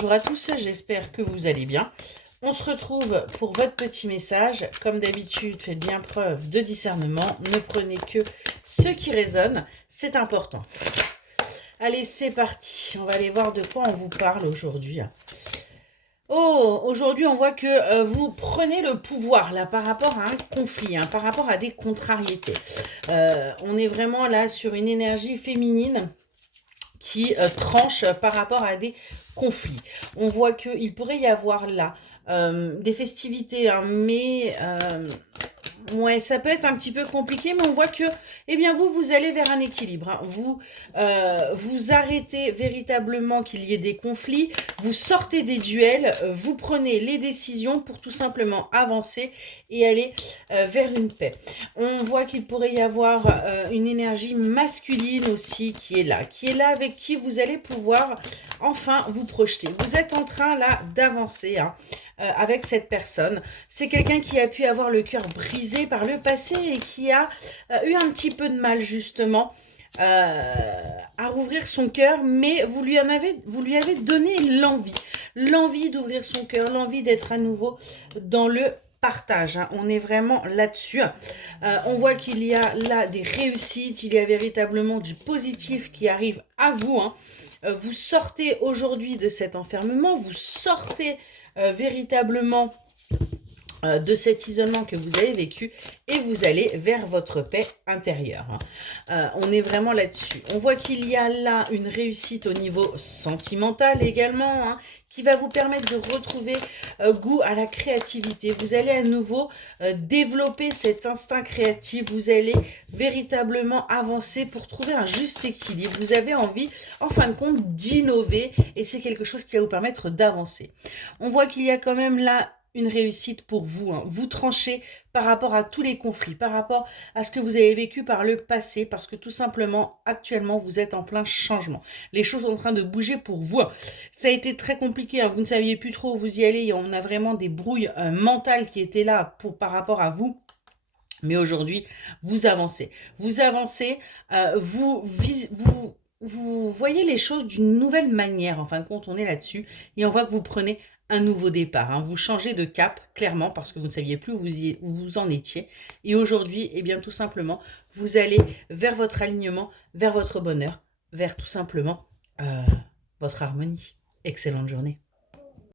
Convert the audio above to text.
Bonjour à tous, j'espère que vous allez bien. On se retrouve pour votre petit message. Comme d'habitude, faites bien preuve de discernement. Ne prenez que ce qui résonne, c'est important. Allez, c'est parti. On va aller voir de quoi on vous parle aujourd'hui. Oh, aujourd'hui, on voit que vous prenez le pouvoir là par rapport à un conflit, par rapport à des contrariétés. On est vraiment là sur une énergie féminine qui tranche par rapport à des conflits. On voit qu'il pourrait y avoir là des festivités, mais ouais, ça peut être un petit peu compliqué, mais on voit que, eh bien, vous allez vers un équilibre. Vous arrêtez véritablement qu'il y ait des conflits, vous sortez des duels, vous prenez les décisions pour tout simplement avancer et aller vers une paix. On voit qu'il pourrait y avoir une énergie masculine aussi qui est là avec qui vous allez pouvoir enfin vous projeter. Vous êtes en train là d'avancer, avec cette personne. C'est quelqu'un qui a pu avoir le cœur brisé par le passé et qui a eu un petit peu de mal justement à rouvrir son cœur, mais vous lui avez donné l'envie d'ouvrir son cœur, l'envie d'être à nouveau dans le partage. On est vraiment là-dessus. On voit qu'il y a là des réussites, il y a véritablement du positif qui arrive à vous. Vous sortez aujourd'hui de cet enfermement, vous sortez véritablement de cet isolement que vous avez vécu et vous allez vers votre paix intérieure. On est vraiment là-dessus. On voit qu'il y a là une réussite au niveau sentimental également, qui va vous permettre de retrouver goût à la créativité. Vous allez à nouveau développer cet instinct créatif. Vous allez véritablement avancer pour trouver un juste équilibre. Vous avez envie, en fin de compte, d'innover et c'est quelque chose qui va vous permettre d'avancer. On voit qu'il y a quand même là une réussite pour vous. Vous tranchez par rapport à tous les conflits, par rapport à ce que vous avez vécu par le passé, parce que tout simplement, actuellement, vous êtes en plein changement. Les choses sont en train de bouger pour vous. Ça a été très compliqué, vous ne saviez plus trop où vous y allez, on a vraiment des brouilles mentales qui étaient là par rapport à vous. Mais aujourd'hui, vous avancez. Vous avancez, vous voyez les choses d'une nouvelle manière. En fin de compte, on est là-dessus. Et on voit que vous prenez un nouveau départ. Vous changez de cap, clairement, parce que vous ne saviez plus où vous en étiez. Et aujourd'hui, eh bien, tout simplement, vous allez vers votre alignement, vers votre bonheur, vers tout simplement votre harmonie. Excellente journée.